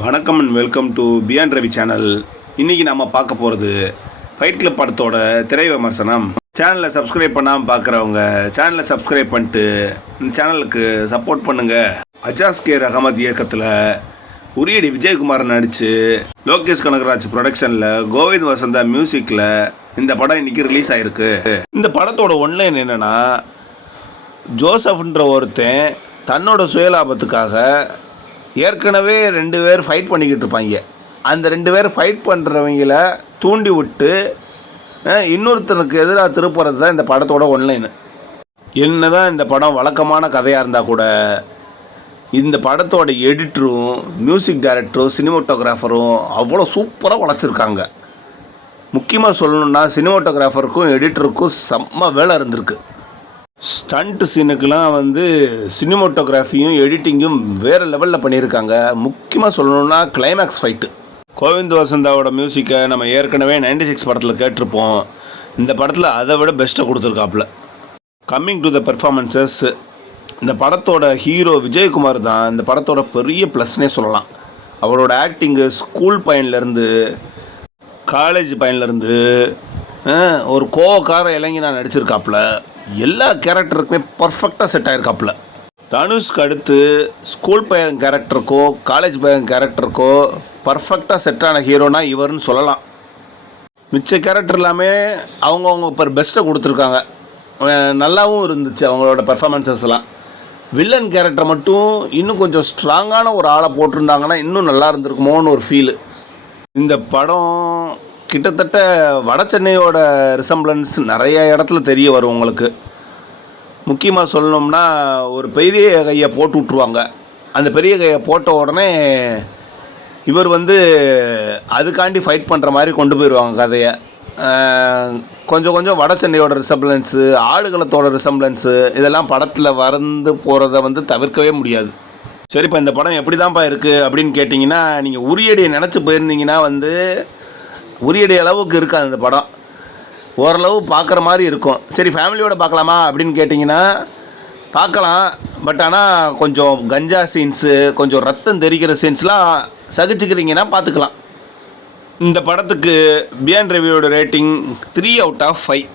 வணக்கம் and welcome to beyond Ravi channel இன்றைக்கி நம்ம பார்க்க போகிறது ஃபைட் கிளப் படத்தோட திரை விமர்சனம். சேனலை சப்ஸ்கிரைப் பண்ணாமல் பார்க்குறவங்க சேனலை சப்ஸ்கிரைப் பண்ணிட்டு இந்த சேனலுக்கு சப்போர்ட் பண்ணுங்கள் அஜாஸ் கேர் அகமது இயக்கத்தில் உரியடி விஜயகுமார் நடித்து லோகேஷ் கனகராஜ் ப்ரொடக்ஷனில் கோவிந்த் வசந்தா மியூசிக்கில் இந்த படம் இன்றைக்கி ரிலீஸ் ஆகிருக்கு இந்த படத்தோட ஒன்லைன் என்னென்னா ஜோசப்ன்ற ஒருத்தன் தன்னோட சுயலாபத்துக்காக ஏற்கனவே ரெண்டு பேர் ஃபைட் பண்ணிக்கிட்டு இருப்பாங்க. அந்த ரெண்டு பேர் ஃபைட் பண்ணுறவங்கள தூண்டி விட்டு இன்னொருத்தனுக்கு எதிராக திருப்புறது தான் இந்த படத்தோட ஒன்லைனு என்னதான் இந்த படம் வழக்கமான கதையாக இருந்தால் கூட இந்த படத்தோட எடிட்டரும் மியூசிக் டைரக்டரும் சினிமோட்டோகிராஃபரும் அவ்வளோ சூப்பராக வளர்ச்சிருக்காங்க முக்கியமாக சொல்லணுன்னா சினிமோட்டோகிராஃபருக்கும் எடிட்டருக்கும் செம்ம வேலை இருந்திருக்கு. ஸ்டண்ட் சீனுக்கெலாம் வந்து சினிமோட்டோகிராஃபியும் எடிட்டிங்கும் வேறு லெவலில் பண்ணியிருக்காங்க. முக்கியமாக சொல்லணும்னா கிளைமேக்ஸ் ஃபைட்டு கோவிந்த் வசந்தாவோட மியூசிக்கை நம்ம ஏற்கனவே 96 சிக்ஸ் படத்தில் கேட்டிருப்போம். இந்த படத்தில் அதை விட பெஸ்ட்டை கொடுத்துருக்காப்புல. கம்மிங் டு த பெர்ஃபார்மன்சஸ் இந்த படத்தோட ஹீரோ விஜயகுமார் தான் இந்த படத்தோட பெரிய ப்ளஸ்னே சொல்லலாம். அவரோட ஆக்டிங்கு ஸ்கூல் பையன்லேருந்து காலேஜ் பையன்லேருந்து ஒரு கோவக்கார இளைஞனாக நடிச்சிருக்காப்புல. எல்லா கேரக்டருக்குமே பர்ஃபெக்டாக செட் ஆயிருக்காப்புல. தனுஷ்க்கு அடுத்து ஸ்கூல் பையன் கேரக்டருக்கோ காலேஜ் பையன் கேரக்டருக்கோ பர்ஃபெக்டாக செட்டான ஹீரோனா இவர்னு சொல்லலாம். மிச்ச கேரக்டர் எல்லாமே அவங்கவுங்க இப்போ பெஸ்ட்டை கொடுத்துருக்காங்க. நல்லாவும் இருந்துச்சு அவங்களோட பெர்ஃபார்மன்சஸ் எல்லாம். வில்லன் கேரக்டர் மட்டும் இன்னும் கொஞ்சம் ஸ்ட்ராங்கான ஒரு ஆளை போட்டிருந்தாங்கன்னா இன்னும் நல்லா இருந்திருக்குமோன்னு ஒரு ஃபீலு இந்த படம் கிட்டத்தட்ட வட சென்னையோட ரிசம்பிளன்ஸ் நிறைய இடத்துல தெரிய வரும் உங்களுக்கு. முக்கியமாக சொல்லணும்னா ஒரு பெரிய கையை போட்டு விட்ருவாங்க அந்த பெரிய கையை போட்ட உடனே இவர் வந்து அதுக்காண்டி ஃபைட் பண்ணுற மாதிரி கொண்டு போயிடுவாங்க கதையை. கொஞ்சம் கொஞ்சம் வட சென்னையோட ரிசம்பிளன்ஸு ஆடுகளத்தோட ரிசம்பிளன்ஸு இதெல்லாம் படத்தில் வறந்து போகிறத வந்து தவிர்க்கவே முடியாது. சரி இப்போ இந்த படம் எப்படி தான்ப்பா இருக்குது அப்படின்னு கேட்டிங்கன்னா நீங்கள் உரியடியை நினச்சி போயிருந்தீங்கன்னா வந்து உரியடைய அளவுக்கு இருக்காது அந்த படம். ஓரளவு பார்க்குற மாதிரி இருக்கும். சரி ஃபேமிலியோட பார்க்கலாமா அப்படின்னு கேட்டிங்கன்னா பார்க்கலாம். பட் ஆனால் கொஞ்சம் கஞ்சா சீன்ஸு கொஞ்சம் ரத்தம் தெரிக்கிற சீன்ஸ்லாம் சகிச்சுக்கிறீங்கன்னா பார்த்துக்கலாம். இந்த படத்துக்கு பியான் ரவியோட rating three out of five